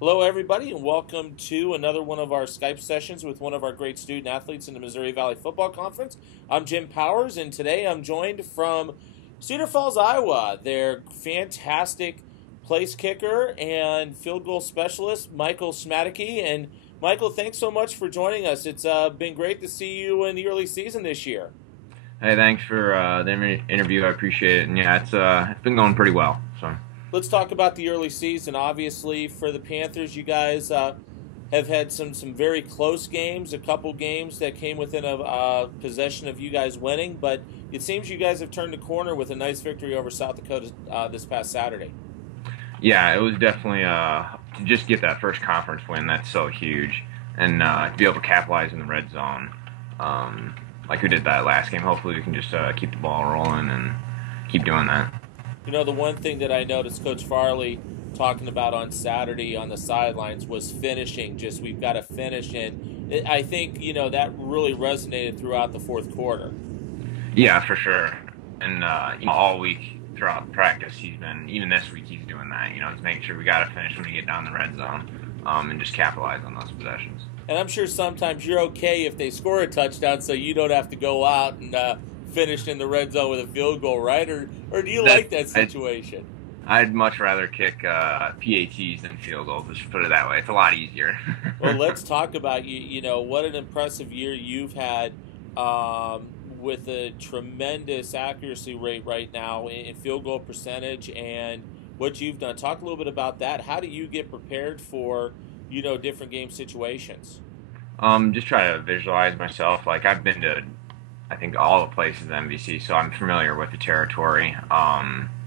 Hello, everybody, and welcome to another one of our Skype sessions with one of our great student athletes in the Missouri Valley Football Conference. I'm Jim Powers, and today I'm joined from Cedar Falls, Iowa. Their fantastic place kicker and field goal specialist, Michael Schmadeke. And Michael, thanks so much for joining us. It's been great to see you in the early season this year. Hey, thanks for the interview. I appreciate it. And yeah, it's been going pretty well. So Let's talk about the early season. Obviously, for the Panthers, you guys have had some very close games, a couple games that came within a possession of you guys winning, but it seems you guys have turned the corner with a nice victory over South Dakota this past Saturday. yeah, it was definitely to just get that first conference win. That's so huge, and to be able to capitalize in the red zone, like we did that last game. Hopefully, we can just keep the ball rolling and keep doing that. You know, the one thing that I noticed Coach Farley talking about on Saturday on the sidelines was finishing. Just we've got to finish, and I think that really resonated throughout the fourth quarter. Yeah, for sure. And all week throughout practice, he's been even this week he's doing that. Just making sure we got to finish when we get down the red zone, and just capitalize on those possessions. And I'm sure sometimes you're okay if they score a touchdown, so you don't have to go out and finish in the red zone with a field goal, right? Or do you like that situation? I'd much rather kick PATs than field goals. Let's put it that way. It's a lot easier. Well, let's talk about you. You know what an impressive year you've had with a tremendous accuracy rate right now in field goal percentage and what you've done. Talk a little bit about that. How do you get prepared for different game situations? Just try to visualize myself. Like I've been to, I think all the places in MVC, so I'm familiar with the territory.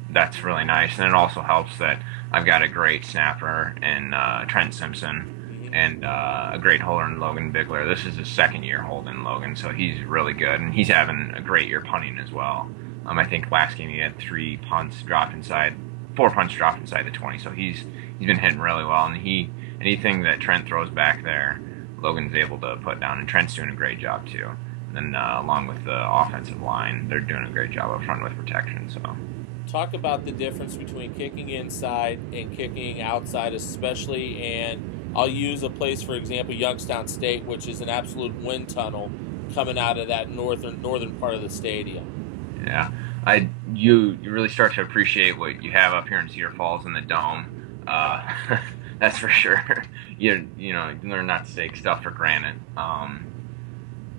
That's really nice, and it also helps that I've got a great snapper in Trent Simpson and a great holder in Logan Bigler. This is his second year holding Logan, so he's really good, and he's having a great year punting as well. I think last game he had 4 punts dropped inside the 20, so he's been hitting really well, and anything that Trent throws back there, Logan's able to put down, and Trent's doing a great job too. And along with the offensive line, they're doing a great job up front with protection. So, talk about the difference between kicking inside and kicking outside, especially. And I'll use a place for example, Youngstown State, which is an absolute wind tunnel coming out of that northern part of the stadium. Yeah, you really start to appreciate what you have up here in Cedar Falls in the dome. That's for sure. You learn not to take stuff for granted.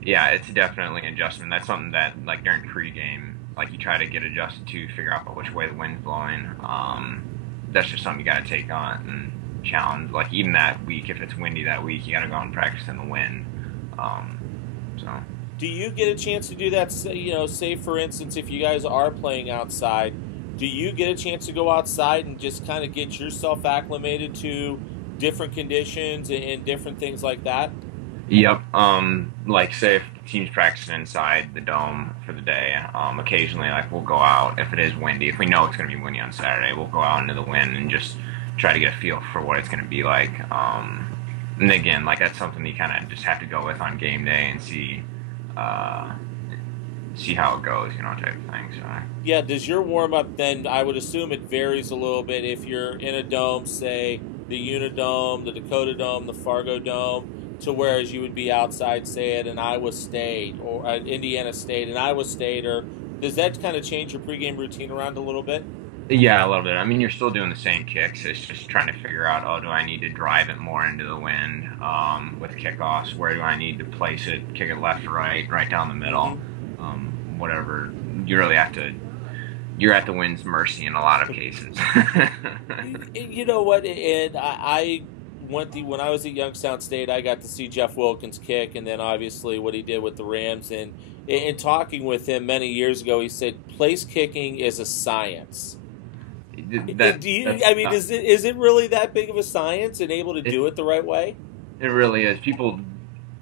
Yeah, it's definitely an adjustment. That's something that, like, during pregame, like, you try to get adjusted to, figure out which way the wind's blowing. That's just something you got to take on and challenge. Like, even that week, if it's windy that week, you got to go and practice in the wind. So. Do you get a chance to do that, say, for instance, if you guys are playing outside, do you get a chance to go outside and just kind of get yourself acclimated to different conditions and different things like that? Yep. Like say if the team's practicing inside the dome for the day, occasionally like we'll go out if it is windy. If we know it's going to be windy on Saturday, we'll go out into the wind and just try to get a feel for what it's going to be like. And again, like that's something you kind of just have to go with on game day and see how it goes, type of thing. So. Yeah. Does your warm up then? I would assume it varies a little bit if you're in a dome, say the Unidome, the Dakota Dome, the Fargo Dome. To whereas you would be outside, say, at an Iowa State or an Indiana State, an Iowa State, or does that kind of change your pregame routine around a little bit? Yeah, a little bit. I mean, you're still doing the same kicks. It's just trying to figure out, do I need to drive it more into the wind with kickoffs? Where do I need to place it? Kick it left or right down the middle, whatever. You really have to. You're at the wind's mercy in a lot of cases. You know what? And I when I was at Youngstown State, I got to see Jeff Wilkins kick, and then obviously what he did with the Rams. And in talking with him many years ago, he said place kicking is a science. Is it really that big of a science and able to do it the right way? It really is. People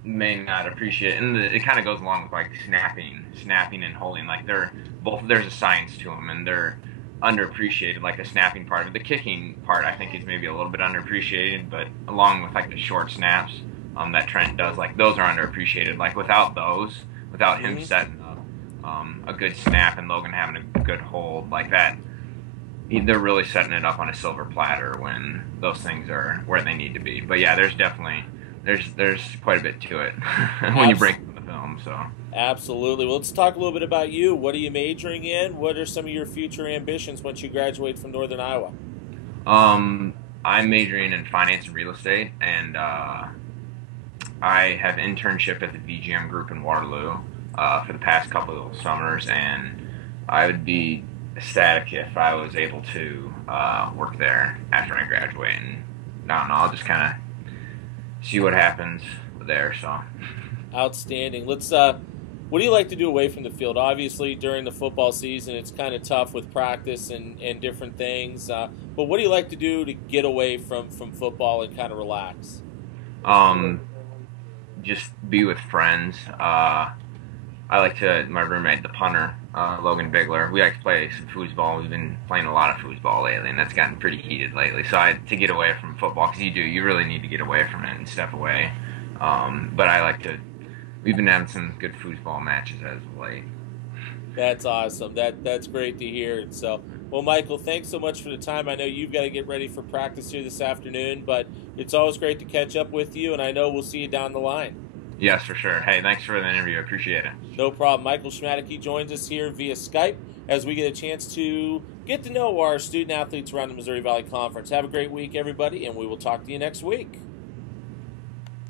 may not appreciate it, and it kind of goes along with like snapping and holding. Like there's a science to them, and they're underappreciated, like the snapping part of it. The kicking part, I think, is maybe a little bit underappreciated, but along with like the short snaps that Trent does, like those are underappreciated. Like without him setting up a good snap and Logan having a good hold, like that, they're really setting it up on a silver platter when those things are where they need to be. But yeah, there's definitely there's quite a bit to it when you break the film. So absolutely. Well, let's talk a little bit about you. What are you majoring in? What are some of your future ambitions once you graduate from Northern Iowa? I'm majoring in finance and real estate, and I have internship at the VGM group in Waterloo for the past couple of summers, and I would be ecstatic if I was able to work there after I graduate. And I don't know, I'll just kind of see what happens there. So Outstanding. Let's. What do you like to do away from the field? Obviously, during the football season, it's kind of tough with practice and different things. But what do you like to do to get away from football and kind of relax? Just be with friends. I like to, my roommate, the punter, Logan Bigler, we like to play some foosball. We've been playing a lot of foosball lately, and that's gotten pretty heated lately. So to get away from football, because you really need to get away from it and step away. But I like to, we've been having some good foosball matches as of late. That's awesome. That's great to hear. So, well, Michael, thanks so much for the time. I know you've got to get ready for practice here this afternoon, but it's always great to catch up with you, and I know we'll see you down the line. Yes, for sure. Hey, thanks for the interview. I appreciate it. No problem. Michael Schmadeke joins us here via Skype as we get a chance to get to know our student athletes around the Missouri Valley Conference. Have a great week, everybody, and we will talk to you next week.